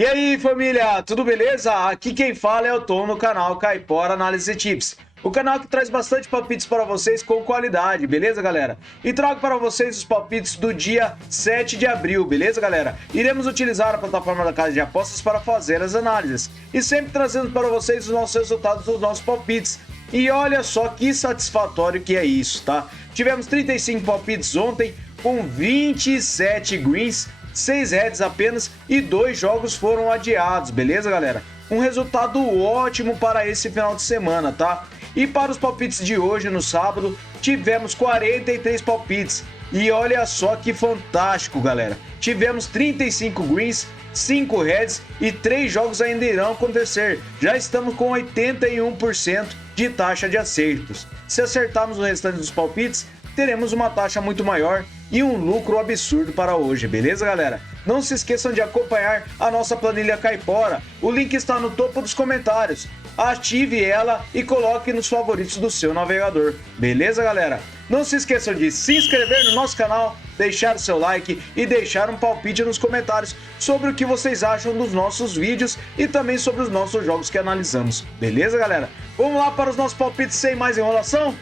E aí, família, tudo beleza? Aqui quem fala é o Tom no canal Caipora Análise Tips. O canal que traz bastante palpites para vocês com qualidade, beleza, galera? E trago para vocês os palpites do dia 7 de abril, beleza, galera? Iremos utilizar a plataforma da Casa de Apostas para fazer as análises. E sempre trazendo para vocês os nossos resultados dos nossos palpites. E olha só que satisfatório que é isso, tá? Tivemos 35 palpites ontem, com 27 greens, 6 heads apenas e 2 jogos foram adiados, beleza, galera? Um resultado ótimo para esse final de semana, tá? E para os palpites de hoje, no sábado, tivemos 43 palpites. E olha só que fantástico, galera. Tivemos 35 greens, 5 heads e 3 jogos ainda irão acontecer. Já estamos com 81% de taxa de acertos. Se acertarmos o restante dos palpites, teremos uma taxa muito maior e um lucro absurdo para hoje, beleza, galera? Não se esqueçam de acompanhar a nossa planilha Caipora. O link está no topo dos comentários. Ative ela e coloque nos favoritos do seu navegador, beleza, galera? Não se esqueçam de se inscrever no nosso canal, deixar o seu like e deixar um palpite nos comentários sobre o que vocês acham dos nossos vídeos e também sobre os nossos jogos que analisamos, beleza, galera? Vamos lá para os nossos palpites sem mais enrolação?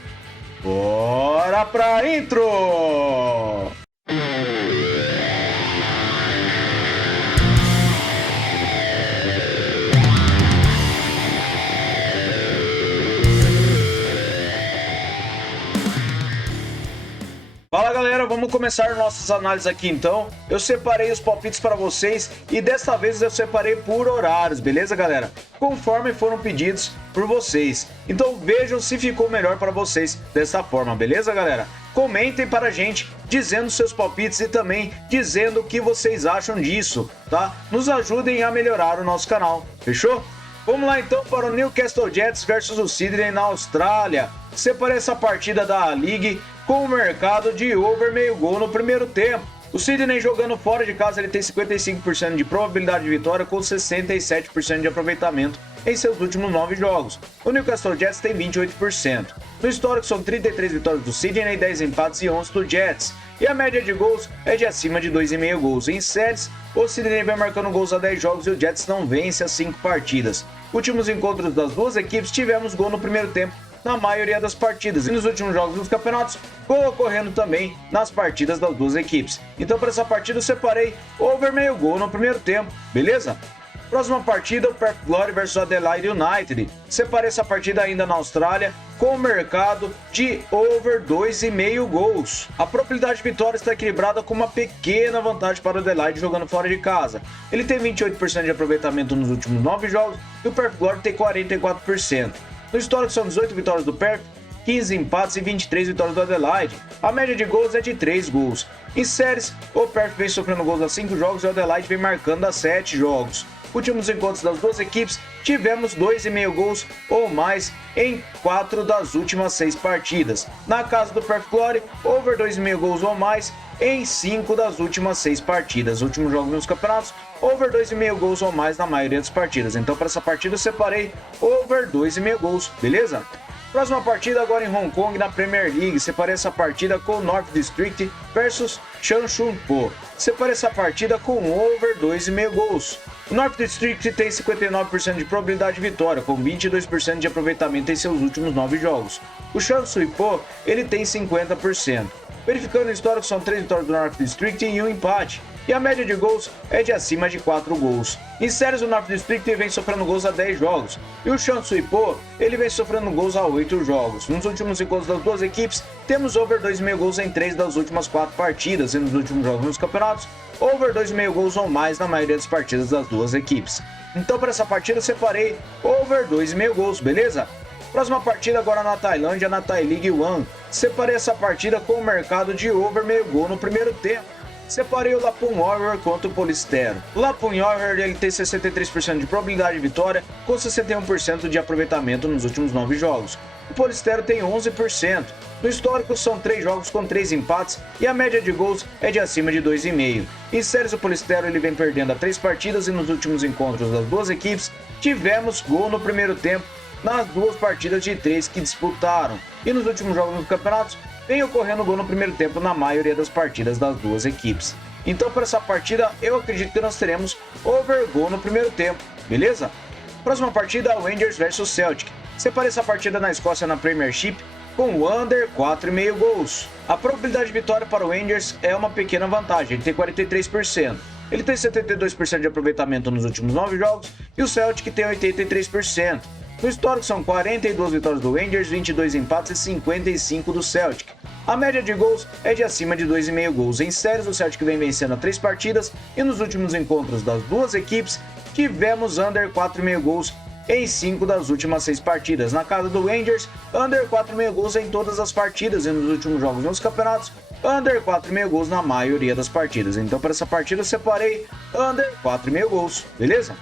Bora pra intro! Fala, galera, vamos começar nossas análises aqui então. Eu separei os palpites para vocês e desta vez eu separei por horários, beleza, galera? Conforme foram pedidos por vocês. Então vejam se ficou melhor para vocês dessa forma, beleza, galera? Comentem para a gente dizendo seus palpites e também dizendo o que vocês acham disso, tá? Nos ajudem a melhorar o nosso canal, fechou? Vamos lá então para o Newcastle Jets versus o Sydney na Austrália. Separei essa partida da League com o mercado de over meio gol no primeiro tempo. O Sydney jogando fora de casa, ele tem 55% de probabilidade de vitória com 67% de aproveitamento em seus últimos 9 jogos. O Newcastle Jets tem 28%. No histórico são 33 vitórias do Sydney, 10 empates e 11 do Jets. E a média de gols é de acima de 2,5 gols. Em séries, o Sydney vem marcando gols a 10 jogos e o Jets não vence as 5 partidas. Últimos encontros das duas equipes tivemos gol no primeiro tempo na maioria das partidas, e nos últimos jogos dos campeonatos, gol ocorrendo também nas partidas das duas equipes. Então para essa partida eu separei over meio gol no primeiro tempo, beleza? Próxima partida, o Perth Glory versus Adelaide United. Separei essa partida ainda na Austrália, com o mercado de over 2,5 gols. A probabilidade de vitória está equilibrada com uma pequena vantagem para o Adelaide jogando fora de casa. Ele tem 28% de aproveitamento nos últimos 9 jogos e o Perth Glory tem 44%. No histórico são 18 vitórias do Perth, 15 empates e 23 vitórias do Adelaide. A média de gols é de 3 gols. Em séries, o Perth vem sofrendo gols a 5 jogos e o Adelaide vem marcando a 7 jogos. Últimos encontros das duas equipes, tivemos 2,5 gols ou mais em 4 das últimas 6 partidas. Na casa do Perth Glory, over 2,5 gols ou mais em 5 das últimas 6 partidas. Últimos jogos nos campeonatos, over 2,5 gols ou mais na maioria das partidas. Então para essa partida eu separei over 2,5 gols, beleza? Próxima partida agora em Hong Kong na Premier League. Separei essa partida com o North District versus Changshu-Po. Separei essa partida com over 2,5 gols. O North District tem 59% de probabilidade de vitória, com 22% de aproveitamento em seus últimos 9 jogos. O Changshu-Po, ele tem 50%. Verificando o histórico, são 3 vitórias do North District e 1 empate. E a média de gols é de acima de 4 gols. Em séries, o North District vem sofrendo gols a 10 jogos. E o Changshu-Po, ele vem sofrendo gols a 8 jogos. Nos últimos encontros das duas equipes, temos over 2,5 gols em 3 das últimas 4 partidas. E nos últimos jogos nos campeonatos, over 2,5 gols ou mais na maioria das partidas das duas equipes. Então para essa partida eu separei over 2,5 gols, beleza? Próxima partida agora na Tailândia, na Thai League One. Separei essa partida com o mercado de over meio gol no primeiro tempo. Separei o Lapun Warrior contra o Polistero. O Lapun Warrior ele tem 63% de probabilidade de vitória, com 61% de aproveitamento nos últimos 9 jogos. O Polistero tem 11%. No histórico são 3 jogos com 3 empates e a média de gols é de acima de 2,5. Em séries o Polistero ele vem perdendo a 3 partidas e nos últimos encontros das duas equipes tivemos gol no primeiro tempo nas duas partidas de 3 que disputaram. E nos últimos jogos dos campeonatos vem ocorrendo gol no primeiro tempo na maioria das partidas das duas equipes. Então, para essa partida, eu acredito que nós teremos over gol no primeiro tempo, beleza? Próxima partida, Rangers versus Celtic. Separei essa partida na Escócia na Premiership com o under 4,5 gols. A probabilidade de vitória para o Rangers é uma pequena vantagem, ele tem 43%. Ele tem 72% de aproveitamento nos últimos 9 jogos e o Celtic tem 83%. No histórico são 42 vitórias do Rangers, 22 empates e 55 do Celtic. A média de gols é de acima de 2,5 gols. Em séries, o Celtic vem vencendo a 3 partidas e nos últimos encontros das duas equipes tivemos under 4,5 gols em 5 das últimas 6 partidas. Na casa do Rangers, under 4,5 gols em todas as partidas e nos últimos jogos nos campeonatos, under 4,5 gols na maioria das partidas. Então, para essa partida, eu separei under 4,5 gols, beleza?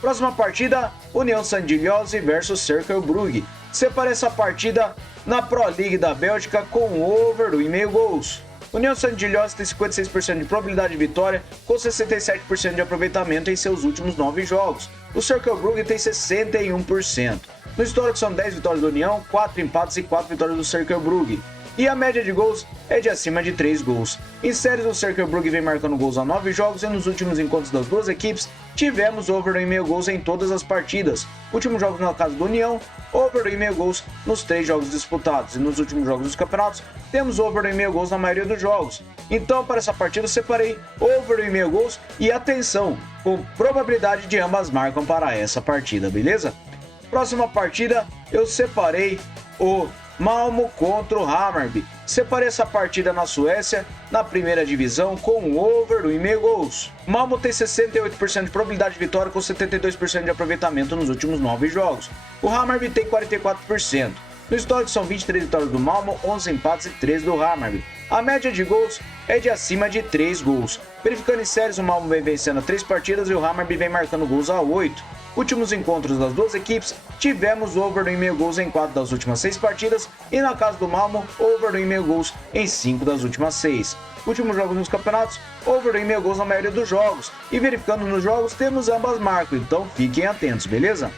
Próxima partida, União Saint-Gilloise versus Cercle Brugge. Separei essa partida na Pro League da Bélgica com over 1,5 gols. União Saint-Gilloise tem 56% de probabilidade de vitória, com 67% de aproveitamento em seus últimos 9 jogos. O Cercle Brugge tem 61%. No histórico são 10 vitórias da União, 4 empates e 4 vitórias do Cercle Brugge. E a média de gols é de acima de 3 gols. Em séries, o Cercle Brugge vem marcando gols a 9 jogos e nos últimos encontros das duas equipes tivemos over 1,5 gols em todas as partidas. Últimos jogos na casa do União, over 1,5 gols nos 3 jogos disputados. E nos últimos jogos dos campeonatos, temos over 1,5 gols na maioria dos jogos. Então, para essa partida, eu separei over 1,5 gols e atenção, com probabilidade de ambas marcam para essa partida, beleza? Próxima partida, eu separei o Malmo contra o Hammarby. Separei essa partida na Suécia, na primeira divisão, com over 1,5 gols. Malmo tem 68% de probabilidade de vitória, com 72% de aproveitamento nos últimos 9 jogos. O Hammarby tem 44%. No histórico são 23 vitórias do Malmo, 11 empates e 13 do Hammarby. A média de gols é de acima de 3 gols. Verificando em séries, o Malmo vem vencendo a 3 partidas e o Hammarby vem marcando gols a 8. Últimos encontros das duas equipes, tivemos over 1,5 gols em 4 das últimas 6 partidas e na casa do Malmo, over 1,5 gols em 5 das últimas 6. Últimos jogos nos campeonatos, over 1,5 gols na maioria dos jogos. E verificando nos jogos, temos ambas marcas, então fiquem atentos, beleza?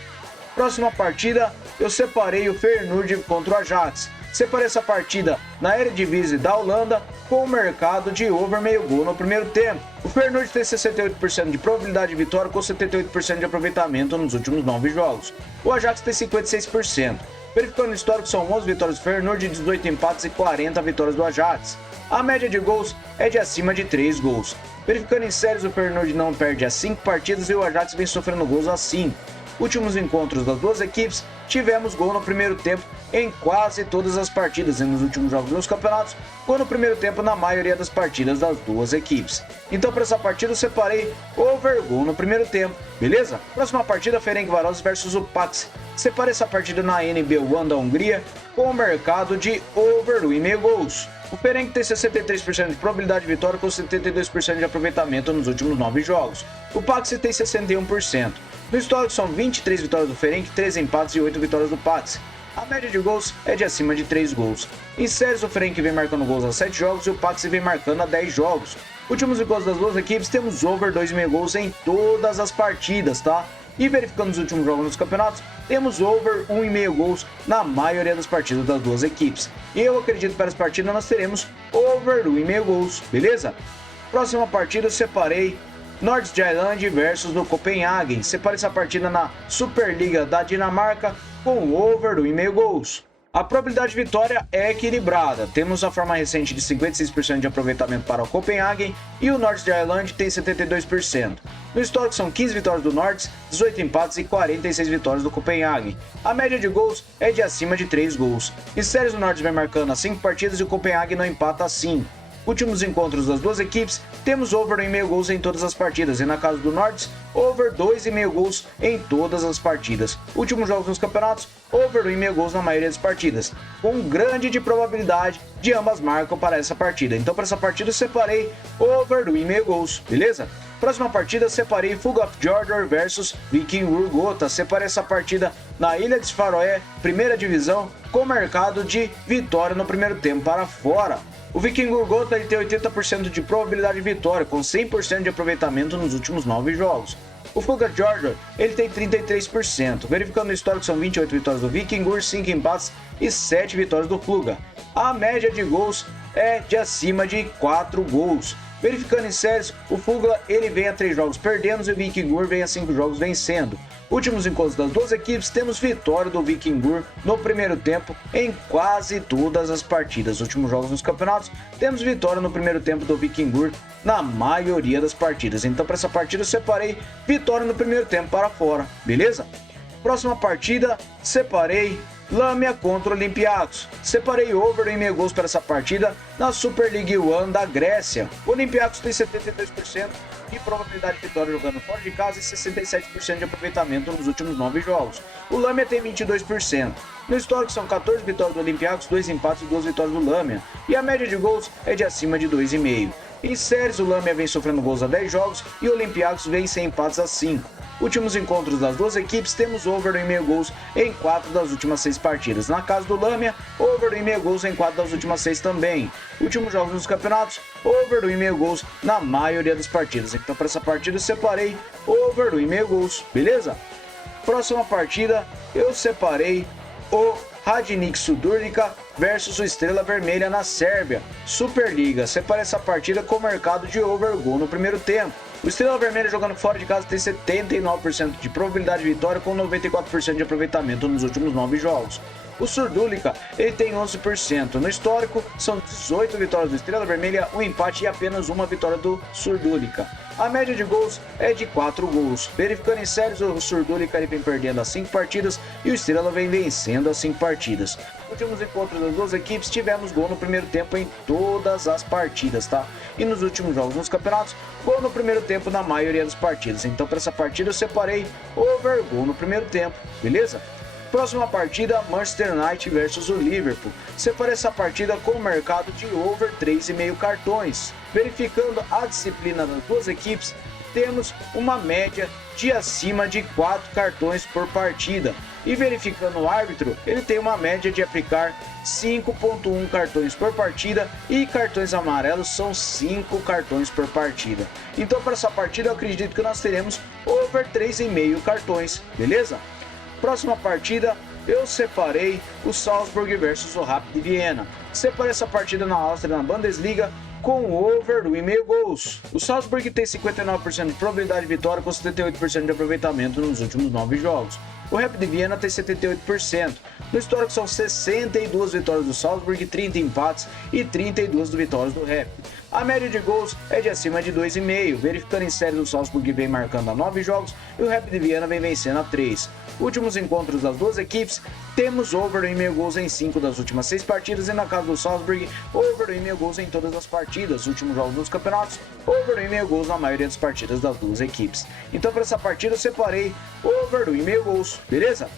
Próxima partida, eu separei o Feyenoord contra o Ajax. Separei essa partida na Eredivisie da Holanda com o mercado de over 1,5 gol no primeiro tempo. O Feyenoord tem 68% de probabilidade de vitória com 78% de aproveitamento nos últimos 9 jogos. O Ajax tem 56%. Verificando o histórico, são 11 vitórias do Feyenoord, 18 empates e 40 vitórias do Ajax. A média de gols é de acima de 3 gols. Verificando em séries, o Feyenoord não perde há 5 partidas e o Ajax vem sofrendo gols há 5. Últimos encontros das duas equipes, tivemos gol no primeiro tempo em quase todas as partidas e nos últimos jogos dos campeonatos, gol no primeiro tempo na maioria das partidas das duas equipes. Então, para essa partida, eu separei over gol no primeiro tempo, beleza? Próxima partida, Ferencváros versus o Pax. Separei essa partida na NB1 da Hungria com o mercado de over 1,5 gols. O Ferenc tem 63% de probabilidade de vitória com 72% de aproveitamento nos últimos 9 jogos. O Pax tem 61%. No histórico são 23 vitórias do Ferenc, 13 empates e 8 vitórias do Pax. A média de gols é de acima de 3 gols. Em séries, o Ferenc vem marcando gols a 7 jogos e o Pax vem marcando a 10 jogos. Últimos encontros das duas equipes, temos over 2,5 gols em todas as partidas, tá? E verificando os últimos jogos nos campeonatos, temos over 1,5 gols na maioria das partidas das duas equipes. E eu acredito que para essa partida nós teremos over 1,5 gols, beleza? Próxima partida eu separei Nordsjælland versus do Copenhagen. Separei essa partida na Superliga da Dinamarca com over 1,5 gols. A probabilidade de vitória é equilibrada. Temos a forma recente de 56% de aproveitamento para o Copenhagen e o Nordsjælland tem 72%. No histórico são 15 vitórias do Nords, 18 empates e 46 vitórias do Copenhagen. A média de gols é de acima de 3 gols. Em séries, o Nords vem marcando as 5 partidas e o Copenhagen não empata as 5. Últimos encontros das duas equipes, temos over 1,5 gols em todas as partidas e na casa do Nords, over 2,5 gols em todas as partidas. Últimos jogos nos campeonatos, over 1,5 gols na maioria das partidas, com grande de probabilidade de ambas marcam para essa partida. Então, para essa partida, eu separei over 1,5 gols, beleza? Próxima partida, separei Fug of Jordan versus Vikingur Gotha. Separei essa partida na Ilha de Faroé, primeira divisão, com mercado de vitória no primeiro tempo para fora. O Vikingur Gotha tem 80% de probabilidade de vitória, com 100% de aproveitamento nos últimos 9 jogos. O Fug of Jordan ele tem 33%. Verificando o histórico, são 28 vitórias do Vikingur, 5 empates e 7 vitórias do Fluga. A média de gols é de acima de 4 gols. Verificando em séries, o Fugla ele vem a 3 jogos perdendo e o Vikingur vem a 5 jogos vencendo. Últimos encontros das duas equipes, temos vitória do Vikingur no primeiro tempo em quase todas as partidas. Últimos jogos nos campeonatos, temos vitória no primeiro tempo do Vikingur na maioria das partidas. Então para essa partida eu separei vitória no primeiro tempo para fora, beleza? Próxima partida, separei Lamia contra Olympiacos. Separei over e meio gols para essa partida na Super League One da Grécia. O Olympiacos tem 72% de probabilidade de vitória jogando fora de casa e 67% de aproveitamento nos últimos 9 jogos. O Lamia tem 22%. No histórico são 14 vitórias do Olympiacos, 2 empates e 2 vitórias do Lamia. E a média de gols é de acima de 2,5. Em séries, o Lamia vem sofrendo gols a 10 jogos e o Olympiacos vem sem empates a 5. Últimos encontros das duas equipes, temos over e meio gols em 4 das últimas 6 partidas. Na casa do Lamia, over e meio gols em 4 das últimas 6 também. Últimos jogos nos campeonatos, over e meio gols na maioria das partidas. Então para essa partida eu separei over e meio gols, beleza? Próxima partida eu separei o Radnik Sudurnica versus o Estrela Vermelha na Sérvia, Superliga. Separei essa partida com o mercado de over gol no primeiro tempo. O Estrela Vermelha jogando fora de casa tem 79% de probabilidade de vitória com 94% de aproveitamento nos últimos 9 jogos. O Surdulica ele tem 11%. No histórico são 18 vitórias do Estrela Vermelha, um empate e apenas uma vitória do Surdulica. A média de gols é de 4 gols. Verificando em séries, o Surdulica ele vem perdendo as 5 partidas e o Estrela vem vencendo as 5 partidas. Nos últimos encontros das duas equipes, tivemos gol no primeiro tempo em todas as partidas, tá? E nos últimos jogos nos campeonatos, gol no primeiro tempo na maioria das partidas. Então para essa partida eu separei over gol no primeiro tempo, beleza? Próxima partida, Manchester United versus o Liverpool. Separei essa partida com o mercado de over 3,5 cartões. Verificando a disciplina das duas equipes, temos uma média de acima de 4 cartões por partida. E verificando o árbitro, ele tem uma média de aplicar 5,1 cartões por partida e cartões amarelos são 5 cartões por partida. Então para essa partida eu acredito que nós teremos over 3,5 cartões, beleza? Próxima partida, eu separei o Salzburg versus o Rapid Viena. Separei essa partida na Áustria, na Bundesliga, com over 1,5 gols. O Salzburg tem 59% de probabilidade de vitória com 78% de aproveitamento nos últimos 9 jogos. O Rapid Viena tem 78%. No histórico são 62 vitórias do Salzburg, 30 empates e 32 vitórias do Rapid. A média de gols é de acima de 2,5. Verificando em séries, o Salzburg vem marcando a 9 jogos e o Rapid Viena vem vencendo a 3. Últimos encontros das duas equipes, temos over 1,5 gols em 5 das últimas 6 partidas e na casa do Salzburg, over 1,5 gols em todas as partidas. Últimos jogos dos campeonatos, over 1,5 gols na maioria das partidas das duas equipes. Então para essa partida eu separei over 1,5 gols, beleza?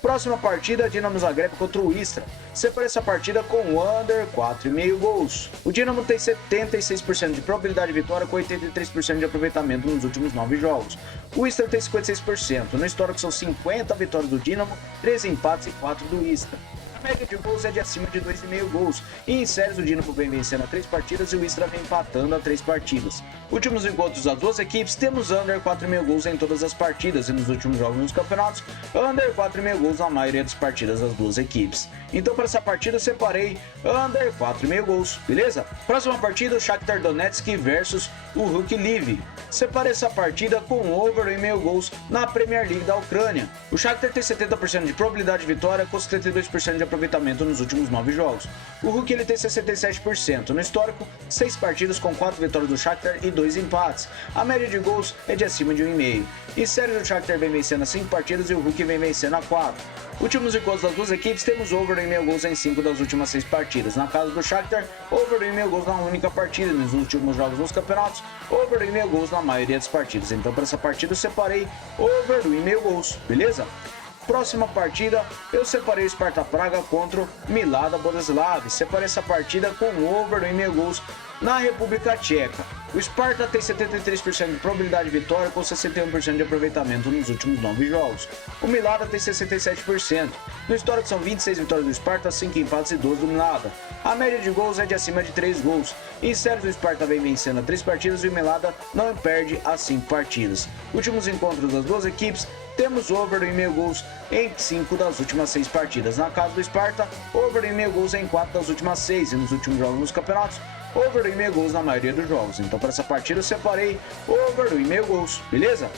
Próxima partida, Dinamo Zagreb contra o Istra. Separei essa partida com under 4,5 gols. O Dinamo tem 76% de probabilidade de vitória com 83% de aproveitamento nos últimos 9 jogos. O Istra tem 56%. No histórico são 50 vitórias do Dinamo, 13 empates e 4 do Istra. A média de gols é de acima de 2,5 gols. E em séries o Dinamo vem vencendo a 3 partidas e o Istra vem empatando a 3 partidas. Últimos encontros das duas equipes, temos under 4,5 gols em todas as partidas e nos últimos jogos nos campeonatos, under 4,5 gols na maioria das partidas das duas equipes. Então para essa partida eu separei under 4,5 gols, beleza? Próxima partida, o Shakhtar Donetsk versus o Hulk Lviv. Separei essa partida com over 1,5 gols na Premier League da Ucrânia. O Shakhtar tem 70% de probabilidade de vitória com 72% de aproveitamento nos últimos 9 jogos. O Hulk ele tem 67%. No histórico, 6 partidas com 4 vitórias do Shakhtar e 2 empates. A média de gols é de acima de 1,5. Em séries o Shakhtar vem vencendo a 5 partidas e o Hulk vem vencendo a 4. Últimos encontros das duas equipes, temos over 1,5 gols em 5 das últimas 6 partidas. Na casa do Shakhtar, over 1,5 gols na única partida. Nos últimos jogos nos campeonatos, over 1,5 gols na maioria das partidas. Então para essa partida eu separei over 1,5 gols, beleza? Próxima partida, eu separei o Sparta Praga contra o Milada Boleslav. Separei essa partida com over 1,5 gols na República Tcheca. O Sparta tem 73% de probabilidade de vitória com 61% de aproveitamento nos últimos 9 jogos. O Milada tem 67%. No histórico são 26 vitórias do Sparta, 5 empates e 12 do Milada. A média de gols é de acima de 3 gols. Em séries o Sparta vem vencendo a 3 partidas e o Milada não perde as 5 partidas. Últimos encontros das duas equipes, temos over 1,5 gols em 5 das últimas 6 partidas. Na casa do Sparta, over 1,5 gols em 4 das últimas 6 e nos últimos jogos nos campeonatos, over 1,5 gols na maioria dos jogos. Então para essa partida eu separei over 1,5 gols, beleza?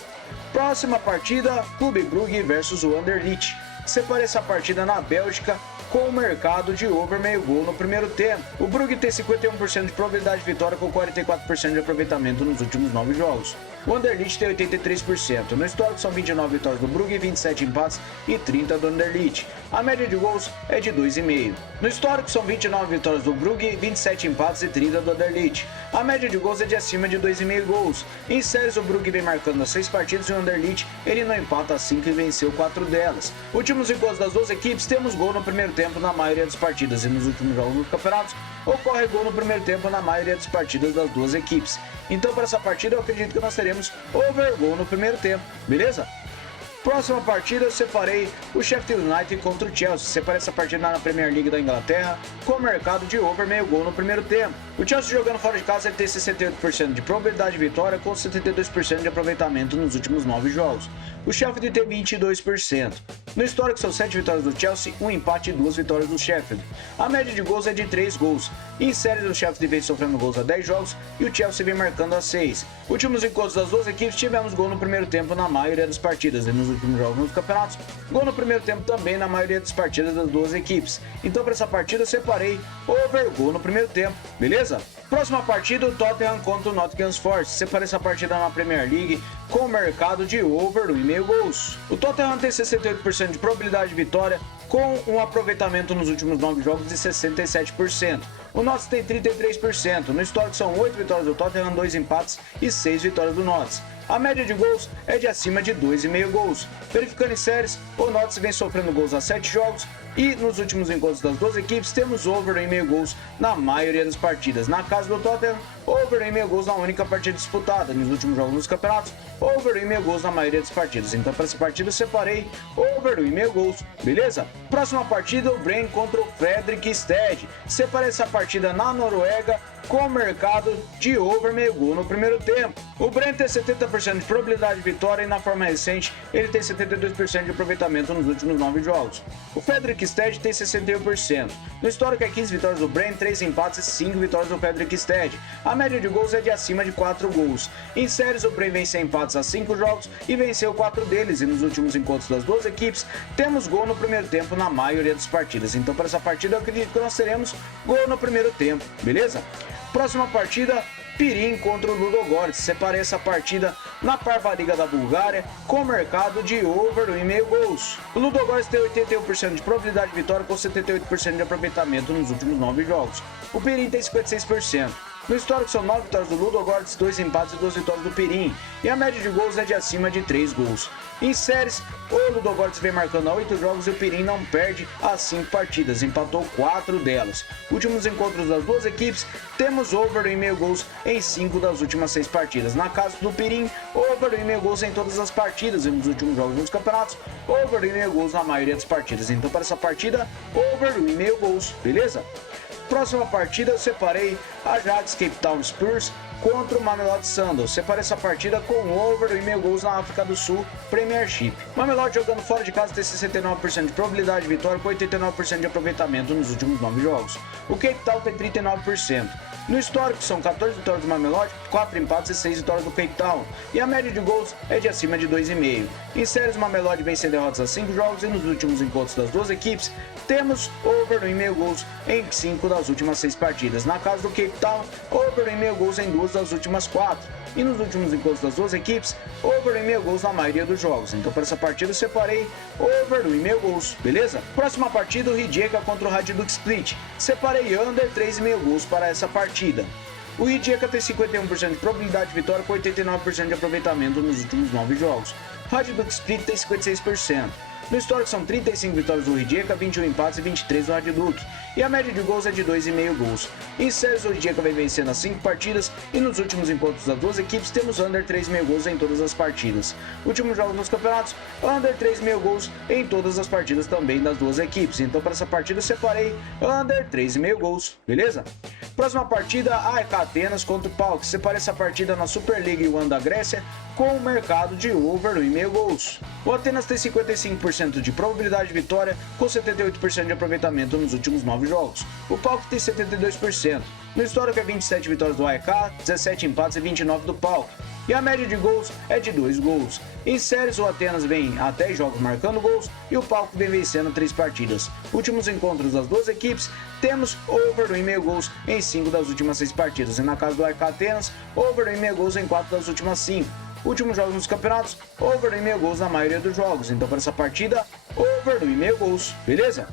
Próxima partida, Clube Brugge versus o Anderlecht. Separei essa partida na Bélgica com o mercado de over 1,5 gol no primeiro tempo. O Brugge tem 51% de probabilidade de vitória com 44% de aproveitamento nos últimos 9 jogos. O Anderlecht tem 83%. No histórico são 29 vitórias do Brugge, 27 empates e 30 do Anderlecht. A média de gols é de 2,5. No histórico são 29 vitórias do Brugge, 27 empates e 30 do Anderlecht. A média de gols é de acima de 2,5 gols. Em séries o Brugge vem marcando as 6 partidas e o Anderlecht ele não empata as 5 e venceu 4 delas. Últimos encontros das duas equipes, temos gol no primeiro tempo na maioria das partidas e nos últimos jogos dos campeonatos ocorre gol no primeiro tempo na maioria das partidas das duas equipes. Então para essa partida eu acredito que nós teremos over gol no primeiro tempo, beleza? Próxima partida eu separei o Sheffield United contra o Chelsea. Separei essa partida na Premier League da Inglaterra com o mercado de over 1,5 gol no primeiro tempo. O Chelsea jogando fora de casa ele tem 68% de probabilidade de vitória com 72% de aproveitamento nos últimos 9 jogos. O Sheffield tem 22%. No histórico são 7 vitórias do Chelsea, 1 empate e 2 vitórias do Sheffield. A média de gols é de 3 gols. Em séries o Sheffield vem sofrendo gols há 10 jogos e o Chelsea vem marcando há 6. Últimos encontros das duas equipes tivemos gol no primeiro tempo na maioria das partidas e nos últimos jogos nos campeonatos, gol no primeiro tempo também na maioria das partidas das duas equipes. Então para essa partida eu separei over gol no primeiro tempo, beleza? Próxima partida, o Tottenham contra o Nottingham Forest. Separei essa partida na Premier League com o mercado de over 1,5 gols. O Tottenham tem 68% de probabilidade de vitória com um aproveitamento nos últimos 9 jogos de 67%. O Notts tem 33%. No histórico são 8 vitórias do Tottenham, 2 empates e 6 vitórias do Notts. A média de gols é de acima de 2,5 gols. Verificando em séries, o Notts vem sofrendo gols há 7 jogos e nos últimos encontros das duas equipes temos over 1,5 gols na maioria das partidas. Na casa do Tottenham, over 1,5 gols na única partida disputada. Nos últimos jogos nos campeonatos, over 1,5 gols na maioria das partidas. Então para essa partida eu separei over 1,5 gols, beleza? Próxima partida, o Brann contra o Fredrikstad. Separei essa partida na Noruega com o mercado de over 1,5 gol no primeiro tempo. O Brann tem 70% de probabilidade de vitória e na forma recente ele tem 72% de aproveitamento nos últimos 9 jogos. O Fredrikstad tem 61%. No histórico é 15 vitórias do Brann, 3 empates e 5 vitórias do Fredrikstad. A média de gols é de acima de 4 gols. Em séries o Brann vem sem empates há 5 jogos e venceu 4 deles e nos últimos encontros das duas equipes temos gol no primeiro tempo na maioria das partidas. Então para essa partida eu acredito que nós teremos gol no primeiro tempo, beleza? Próxima partida, Pirin contra o Ludogorets. Separei essa partida na Parvaliga da Bulgária com o mercado de over 1,5 gols. O Ludogorets tem 81% de probabilidade de vitória com 78% de aproveitamento nos últimos 9 jogos. O Pirin tem 56%. No histórico são 9 vitórias do Ludogorets, 2 empates e 2 vitórias do Pirin. E a média de gols é de acima de 3 gols. Em séries, o Ludogorets vem marcando há 8 jogos e o Pirin não perde as 5 partidas, empatou 4 delas. Últimos encontros das duas equipes, temos over 1,5 gols em 5 das últimas 6 partidas. Na casa do Pirin, over 1,5 gols em todas as partidas e nos últimos jogos dos campeonatos, over 1,5 gols na maioria das partidas. Então para essa partida, over 1,5 gols, beleza? Próxima partida eu separei Ajax Cape Town Spurs contra o Mamelodi Sundowns. Separei essa partida com over 1,5 gols na África do Sul Premiership. Mamelodi jogando fora de casa tem 69% de probabilidade de vitória com 89% de aproveitamento nos últimos 9 jogos. O Cape Town tem 39%. No histórico são 14 vitórias do Mamelodi, 4 empates e 6 vitórias do Cape Town. E a média de gols é de acima de 2,5. Em séries o Mamelodi vem sem derrotas há 5 jogos e nos últimos encontros das duas equipes temos over 1,5 gols em 5 das últimas 6 partidas. Na casa do Cape Town, over 1,5 gols em 2 das últimas 4. E nos últimos encontros das duas equipes, over 1,5 gols na maioria dos jogos. Então para essa partida eu separei over 1,5 gols, beleza? Próxima partida, o Rijeka contra o Hajduk Split. Separei under 3,5 gols para essa partida. O Rijeka tem 51% de probabilidade de vitória com 89% de aproveitamento nos últimos 9 jogos. O Hajduk Split tem 56%. No histórico são 35 vitórias do Rijeka, 21 empates e 23 do Hajduk. E a média de gols é de 2,5 gols. Em séries o Rijeka vem vencendo as 5 partidas e nos últimos encontros das duas equipes temos under 3,5 gols em todas as partidas. Últimos jogos nos campeonatos, under 3,5 gols em todas as partidas também das duas equipes. Então para essa partida eu separei under 3,5 gols, beleza? Próxima partida, AEK Atenas contra o PAOK. Separei essa partida na Super League One da Grécia com o mercado de over 1,5 gols. O Atenas tem 55% de probabilidade de vitória com 78% de aproveitamento nos últimos 9 jogos. O PAOK tem 72%. No histórico é 27 vitórias do AEK, 17 empates e 29 do PAOK. E a média de gols é de 2 gols. Em séries, o Atenas vem a 10 jogos marcando gols e o PAOK vem vencendo 3 partidas. Últimos encontros das duas equipes, temos over 1,5 gols em 5 das últimas 6 partidas. E na casa do AEK Atenas, over 1,5 gols em 4 das últimas 5. Últimos jogos nos campeonatos, over 1,5 gols na maioria dos jogos. Então para essa partida, over 1,5 gols, beleza?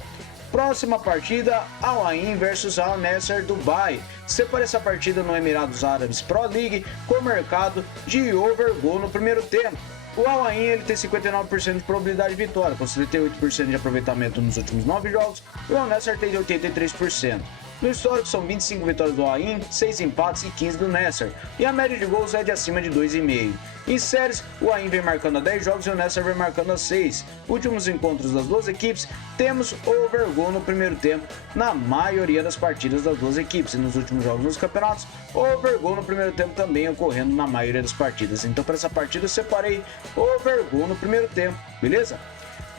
Próxima partida, Al Ain versus Al Nassr Dubai. Separe essa partida no Emirados Árabes Pro League com mercado de over gol no primeiro tempo. O Al Ain ele tem 59% de probabilidade de vitória, com 78% de aproveitamento nos últimos 9 jogos, e o Al Nassr tem 83%. No histórico são 25 vitórias do Al Ain, 6 empates e 15 do Nassr, e a média de gols é de acima de 2,5. Em séries, o Al Ain vem marcando a 10 jogos e o Nassr vem marcando a 6. Últimos encontros das duas equipes, temos over gol no primeiro tempo na maioria das partidas das duas equipes, e nos últimos jogos nos campeonatos, over gol no primeiro tempo também ocorrendo na maioria das partidas. Então para essa partida eu separei over gol no primeiro tempo, beleza?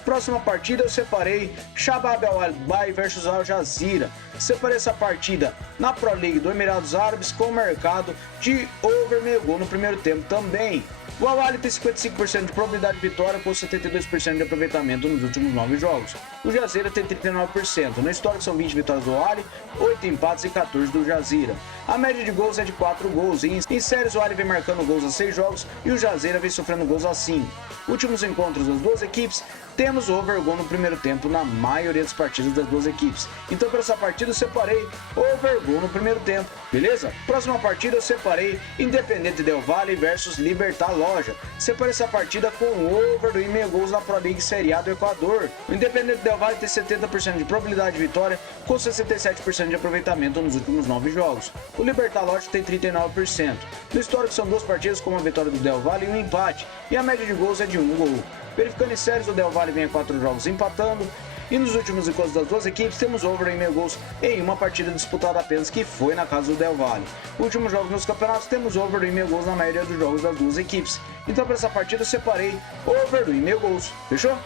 Próxima partida eu separei Shabab Al-Albai versus Al Jazeera. Separei essa partida na Pro League do Emirados Árabes com o mercado de over meio gol no primeiro tempo também. O Al-Ahly tem 55% de probabilidade de vitória com 72% de aproveitamento nos últimos 9 jogos. O Jazeera tem 39%. No histórico são 20 vitórias do Al-Ahly, 8 empates e 14 do Jazeera. A média de gols é de 4 gols. Em séries o Al-Ahly vem marcando gols a 6 jogos e o Jazeera vem sofrendo gols a 5. Últimos encontros das duas equipes, temos over gol no primeiro tempo na maioria das partidas das duas equipes. Então para essa partida eu separei over gol no primeiro tempo, beleza? Próxima partida eu separei Independente Del Valle versus Libertad Loja. Separei essa partida com over do 1,5 gols na Pro League Série A do Equador. O Independente Del Valle tem 70% de probabilidade de vitória com 67% de aproveitamento nos últimos 9 jogos. O Libertad Loja tem 39%. No histórico são 2 partidas com uma vitória do Del Valle e um empate, e a média de gols é de 1 gol. Verificando em séries, o Del Valle vem a 4 jogos empatando, e nos últimos encontros das duas equipes temos over em meio gols em uma partida disputada apenas, que foi na casa do Del Valle. Últimos jogos nos campeonatos temos over em meio gols na maioria dos jogos das duas equipes. Então para essa partida eu separei over em meio gols, fechou?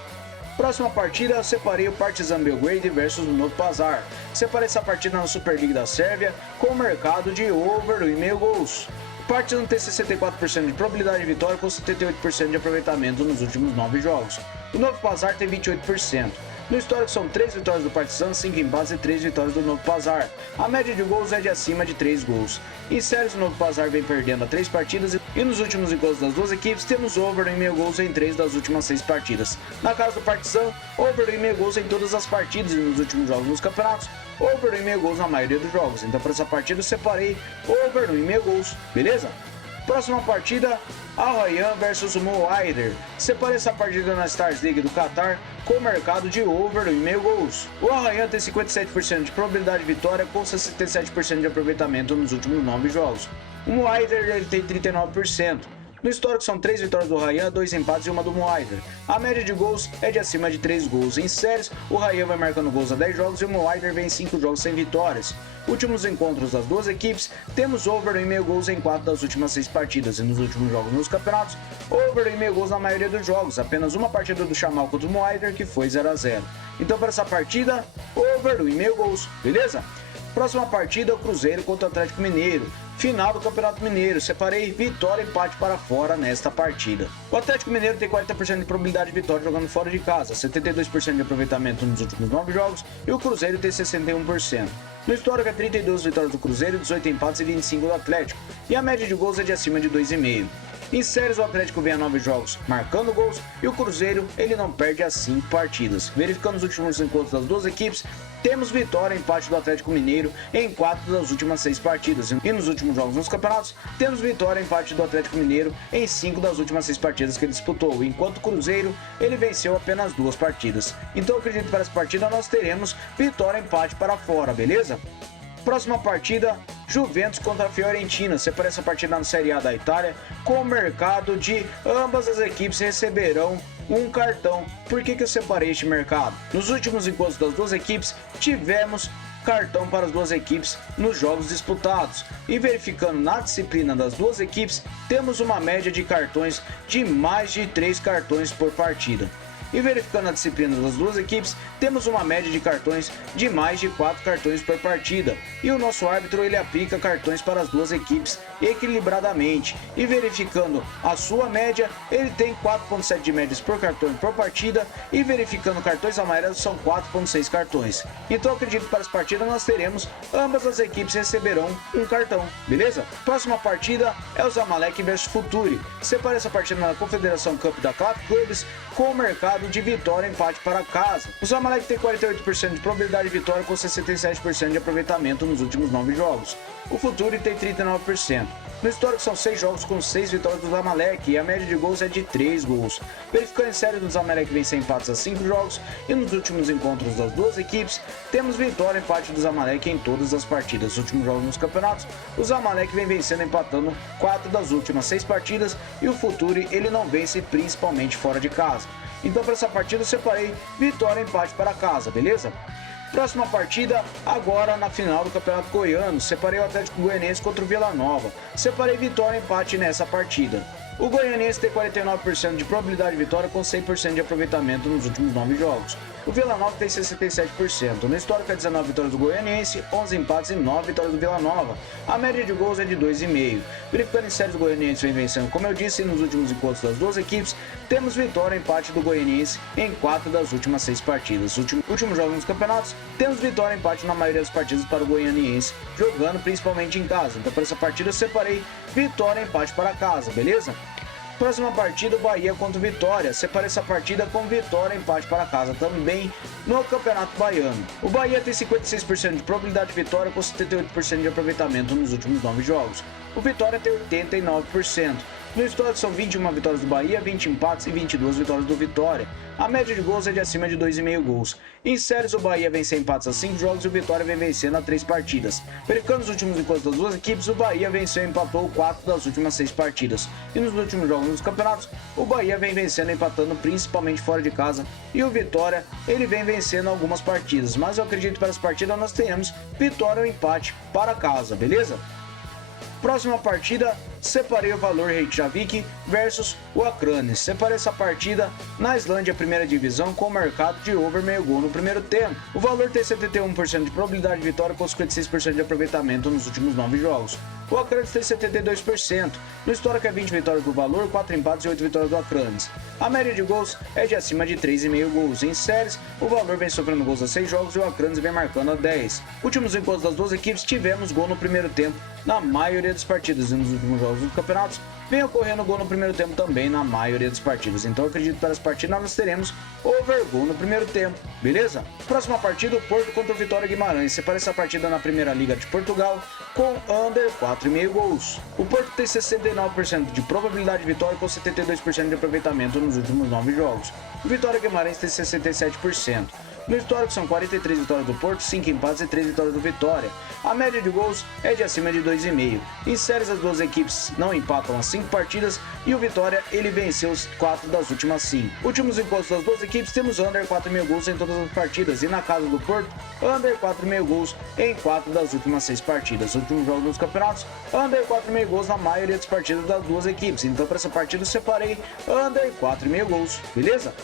Próxima partida eu separei o Partizan Belgrade versus o Novo Pazar. Separei essa partida na Super League da Sérvia com o mercado de over em meio gols. O Partizan tem 64% de probabilidade de vitória com 78% de aproveitamento nos últimos 9 jogos. O Novo Pazar tem 28%. No histórico são 3 vitórias do Partizan, 5 empates e 3 vitórias do Novo Pazar. A média de gols é de acima de 3 gols. Em séries, o Novo Pazar vem perdendo a 3 partidas e nos últimos encontros das duas equipes temos over em meio gols em 3 das últimas 6 partidas. Na casa do Partizan, over em meio gols em todas as partidas e nos últimos jogos nos campeonatos, over em meio gols na maioria dos jogos. Então para essa partida eu separei over em meio gols, beleza? Próxima partida, Al Rayyan versus o Muayder. Separei essa partida na Stars League do Qatar com o mercado de over em meio gols. O Al Rayyan tem 57% de probabilidade de vitória com 67% de aproveitamento nos últimos 9 jogos. O Muayder ele tem 39%. No histórico são 3 vitórias do Rayyan, 2 empates e uma do Muayder. A média de gols é de acima de 3 gols. Em séries, o Rayyan vai marcando gols a 10 jogos e o Muayder vem 5 jogos sem vitórias. Últimos encontros das duas equipes, temos over em meio gols em 4 das últimas 6 partidas. E nos últimos jogos nos campeonatos, over em meio gols na maioria dos jogos. Apenas uma partida do Shamal contra o Muayder que foi 0 a 0. Então para essa partida, over em meio gols, beleza? Próxima partida, o Cruzeiro contra o Atlético Mineiro. Final do Campeonato Mineiro. Separei vitória e empate para fora nesta partida. O Atlético Mineiro tem 40% de probabilidade de vitória jogando fora de casa, 72% de aproveitamento nos últimos 9 jogos e o Cruzeiro tem 61%. No histórico é 32 vitórias do Cruzeiro, 18 empates e 25 do Atlético, e a média de gols é de acima de 2,5. Em séries, o Atlético vem a 9 jogos marcando gols e o Cruzeiro ele não perde as 5 partidas. Verificando os últimos encontros das duas equipes, temos vitória e empate do Atlético Mineiro em 4 das últimas 6 partidas. E nos últimos jogos nos campeonatos, temos vitória e empate do Atlético Mineiro em 5 das últimas 6 partidas que ele disputou, enquanto o Cruzeiro ele venceu apenas 2 partidas. Então eu acredito que para essa partida nós teremos vitória e empate para fora, beleza? Próxima partida, Juventus contra a Fiorentina. Separei essa partida na Série A da Itália com o mercado de ambas as equipes receberão um cartão. Por que eu separei este mercado? Nos últimos encontros das duas equipes tivemos cartão para as duas equipes nos jogos disputados. E verificando na disciplina das duas equipes, temos uma média de cartões de mais de 3 cartões por partida. E verificando a disciplina das duas equipes, temos uma média de cartões de mais de 4 cartões por partida. E o nosso árbitro ele aplica cartões para as duas equipes equilibradamente. E verificando a sua média, ele tem 4.7 de médias por cartão por partida. E verificando cartões amarelos, são 4.6 cartões. Então acredito que para as partidas nós teremos, ambas as equipes receberão um cartão, beleza? Próxima partida é o Zamalek vs Futuri. Separe essa partida na Confederação Cup da Clap Clubes com o mercado de vitória e empate para casa. O Zamalek tem 48% de probabilidade de vitória com 67% de aproveitamento nos últimos 9 jogos. O Futuri tem 39%. No histórico são 6 jogos com 6 vitórias do Zamalek e a média de gols é de 3 gols. Verificando em série do Zamalek vem sem empates a 5 jogos e nos últimos encontros das duas equipes temos vitória e empate do Zamalek em todas as partidas. Nos últimos jogos nos campeonatos, o Zamalek vem vencendo e empatando 4 das últimas 6 partidas e o Futuri ele não vence principalmente fora de casa. Então para essa partida eu separei vitória e empate para casa, beleza? Próxima partida, agora na final do Campeonato Goiano, separei o Atlético Goianiense contra o Vila Nova. Separei vitória e empate nessa partida. O Goianiense tem 49% de probabilidade de vitória com 100% de aproveitamento nos últimos 9 jogos. O Vila Nova tem 67%. No histórico é 19 vitórias do Goianiense, 11 empates e 9 vitórias do Vila Nova. A média de gols é de 2,5. Verificando em série do Goianiense vem vencendo, como eu disse, nos últimos encontros das duas equipes, temos vitória e empate do Goianiense em 4 das últimas 6 partidas. Últimos jogos nos campeonatos, temos vitória e empate na maioria das partidas para o Goianiense, jogando principalmente em casa. Então para essa partida eu separei vitória e empate para casa, beleza? Próxima partida, o Bahia contra o Vitória. Separei essa partida com vitória e empate para casa também no Campeonato Baiano. O Bahia tem 56% de probabilidade de vitória com 78% de aproveitamento nos últimos 9 jogos. O Vitória tem 89%. No histórico são 21 vitórias do Bahia, 20 empates e 22 vitórias do Vitória. A média de gols é de acima de 2,5 gols. Em séries, o Bahia vem sem empates a 5 jogos e o Vitória vem vencendo a 3 partidas. Verificando os últimos encontros das duas equipes, o Bahia venceu e empatou 4 das últimas 6 partidas. E nos últimos jogos dos campeonatos, o Bahia vem vencendo e empatando principalmente fora de casa. E o Vitória, ele vem vencendo algumas partidas. Mas eu acredito que para as partidas nós tenhamos vitória ou empate para casa, beleza? Próxima partida, separei o Valor Reykjavik versus o Akranes. Separei essa partida na Islândia, primeira divisão, com o mercado de over meio gol no primeiro tempo. O Valor tem 71% de probabilidade de vitória com 56% de aproveitamento nos últimos 9 jogos. O Akranes tem 72%. No histórico é 20 vitórias do Valor, 4 empates e 8 vitórias do Akranes. A média de gols é de acima de 3,5 gols. Em séries, o Valor vem sofrendo gols a 6 jogos e o Akranes vem marcando a 10. Últimos encontros das duas equipes, tivemos gol no primeiro tempo na maioria das partidas e nos últimos jogos dos campeonatos vem ocorrendo gol no primeiro tempo também na maioria das partidas. Então eu acredito que para as partidas nós teremos over gol no primeiro tempo, beleza? Próxima partida, o Porto contra o Vitória Guimarães. Separa essa partida na Primeira Liga de Portugal com under 4,5 gols. O Porto tem 69% de probabilidade de vitória com 72% de aproveitamento nos últimos 9 jogos. O Vitória Guimarães tem 67%. No histórico são 43 vitórias do Porto, 5 empates e 3 vitórias do Vitória. A média de gols é de acima de 2,5. Em séries, as duas equipes não empatam as 5 partidas e o Vitória ele venceu os 4 das últimas 5. Últimos encontros das duas equipes, temos under 4,5 gols em todas as partidas e na casa do Porto, under 4,5 gols em 4 das últimas 6 partidas. Últimos jogos dos campeonatos, under 4,5 gols na maioria das partidas das duas equipes. Então para essa partida eu separei under 4,5 gols, beleza?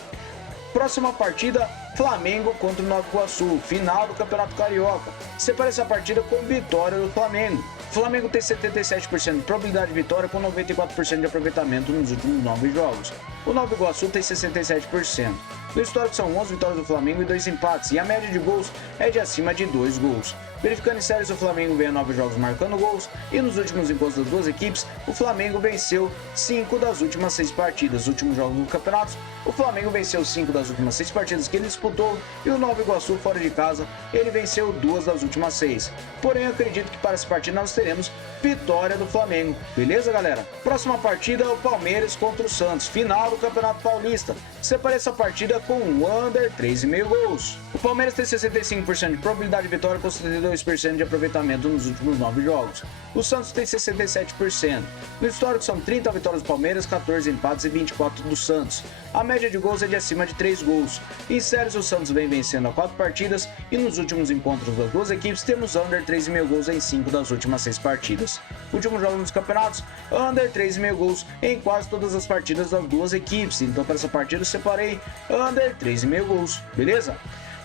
Próxima partida, Flamengo contra o Nova Iguaçu, final do Campeonato Carioca. Separe essa partida com vitória do Flamengo. O Flamengo tem 77% de probabilidade de vitória com 94% de aproveitamento nos últimos 9 jogos. O Nova Iguaçu tem 67%. No histórico são 11 vitórias do Flamengo e 2 empates, e a média de gols é de acima de 2 gols. Verificando em séries, o Flamengo vem a 9 jogos marcando gols, e nos últimos encontros das duas equipes, o Flamengo venceu 5 das últimas 6 partidas. Nos últimos jogos do campeonato, o Flamengo venceu 5 das últimas 6 partidas que ele disputou, e o Nova Iguaçu, fora de casa, ele venceu 2 das últimas 6. Porém, eu acredito que para essa partida nós teremos vitória do Flamengo. Beleza, galera? Próxima partida é o Palmeiras contra o Santos, final do Campeonato Paulista. Separei essa partida com o under 3,5 gols. O Palmeiras tem 65% de probabilidade de vitória com 72% de aproveitamento nos últimos 9 jogos. O Santos tem 67%. No histórico são 30 vitórias do Palmeiras, 14 empates e 24 do Santos. A média de gols é de acima de 3 gols. Em séries, o Santos vem vencendo a 4 partidas e nos últimos encontros das duas equipes temos under 3,5 gols em 5 das últimas 6 partidas. Últimos jogos nos campeonatos, under 3,5 gols em quase todas as partidas das duas equipes. Então para essa partida eu separei under 3,5 gols, beleza?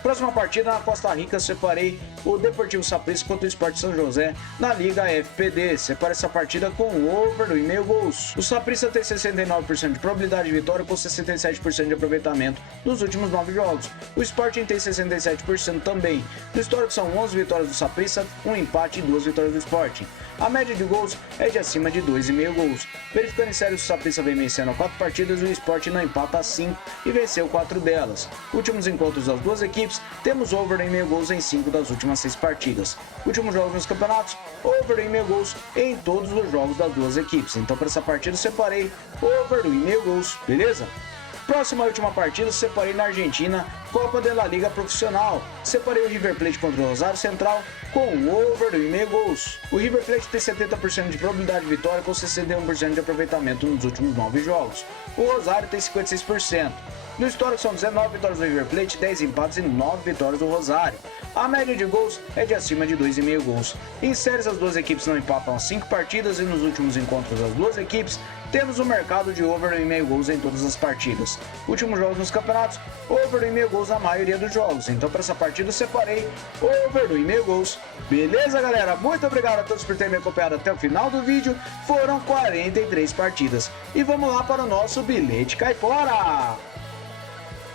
Próxima partida na Costa Rica, separei o Deportivo Saprissa contra o Sport São José na Liga FPD. Separa essa partida com over 1,5 gols. O Saprissa tem 69% de probabilidade de vitória com 67% de aproveitamento nos últimos 9 jogos. O Sporting tem 67% também. No histórico são 11 vitórias do Saprissa, 1 empate e 2 vitórias do Sporting. A média de gols é de acima de 2,5 gols. Verificando em série, o Saprissa vem vencendo 4 partidas e o Sporting não empata 5 e venceu 4 delas. Últimos encontros das duas equipes, temos over 1,5 gols em 5 das últimas 6 partidas. Últimos jogos nos campeonatos, over 1,5 gols em todos os jogos das duas equipes. Então para essa partida eu separei over 1,5 gols, beleza? Próxima e última partida, separei na Argentina, Copa de la Liga Profissional. Separei o River Plate contra o Rosário Central com over 1,5 gols. O River Plate tem 70% de probabilidade de vitória com 61% de aproveitamento nos últimos 9 jogos. O Rosário tem 56%. No histórico são 19 vitórias do River Plate, 10 empates e 9 vitórias do Rosário. A média de gols é de acima de 2,5 gols. Em séries, as duas equipes não empatam 5 partidas e nos últimos encontros das duas equipes, temos um mercado de over 1,5 gols em todas as partidas. Últimos jogos nos campeonatos, over 1,5 gols na maioria dos jogos. Então para essa partida eu separei over 1,5 gols. Beleza, galera? Muito obrigado a todos por terem me acompanhado até o final do vídeo. Foram 43 partidas. E vamos lá para o nosso bilhete caipora!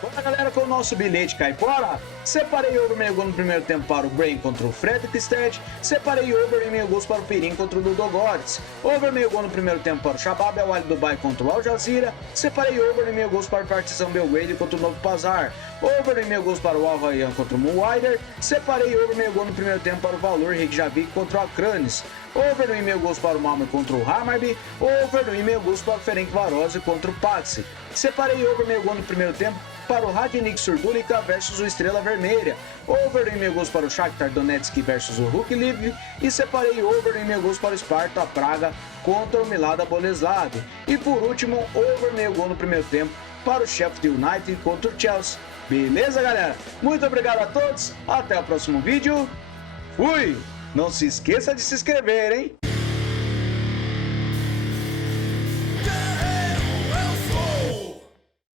Bora, galera, com o nosso bilhete caipora. Separei over 1,5 gol no primeiro tempo para o Brain contra o Fredrikstad. Separei over 1,5 gols para o Pirin contra o Ludogorets. Over 1,5 gol no primeiro tempo para o Shabab Al Ahly Dubai contra o Al Jazeera. Separei over 1,5 gols para o Partizan Belgrade contra o Novo Pazar. Over 1,5 gols para o Al Rayyan contra o Mulwider. Separei over 1,5 gol no primeiro tempo para o Valur Reykjavik contra o Akranes. Over 1,5 gols para o Malmö contra o Hammarby. Over 1,5 gols para o Ferencvárosa contra o Paxi. Separei over 1,5 gol no primeiro tempo para o Radnik Surdulica versus o Estrela Vermelha, over 1,5 gols para o Shakhtar Donetsk versus o Ruk Lviv e separei over 1,5 gols para o Sparta Praga contra o Milada Boleslav. E por último, over 1,5 gol no primeiro tempo para o Sheffield United contra o Chelsea. Beleza, galera? Muito obrigado a todos, até o próximo vídeo, fui! Não se esqueça de se inscrever, hein?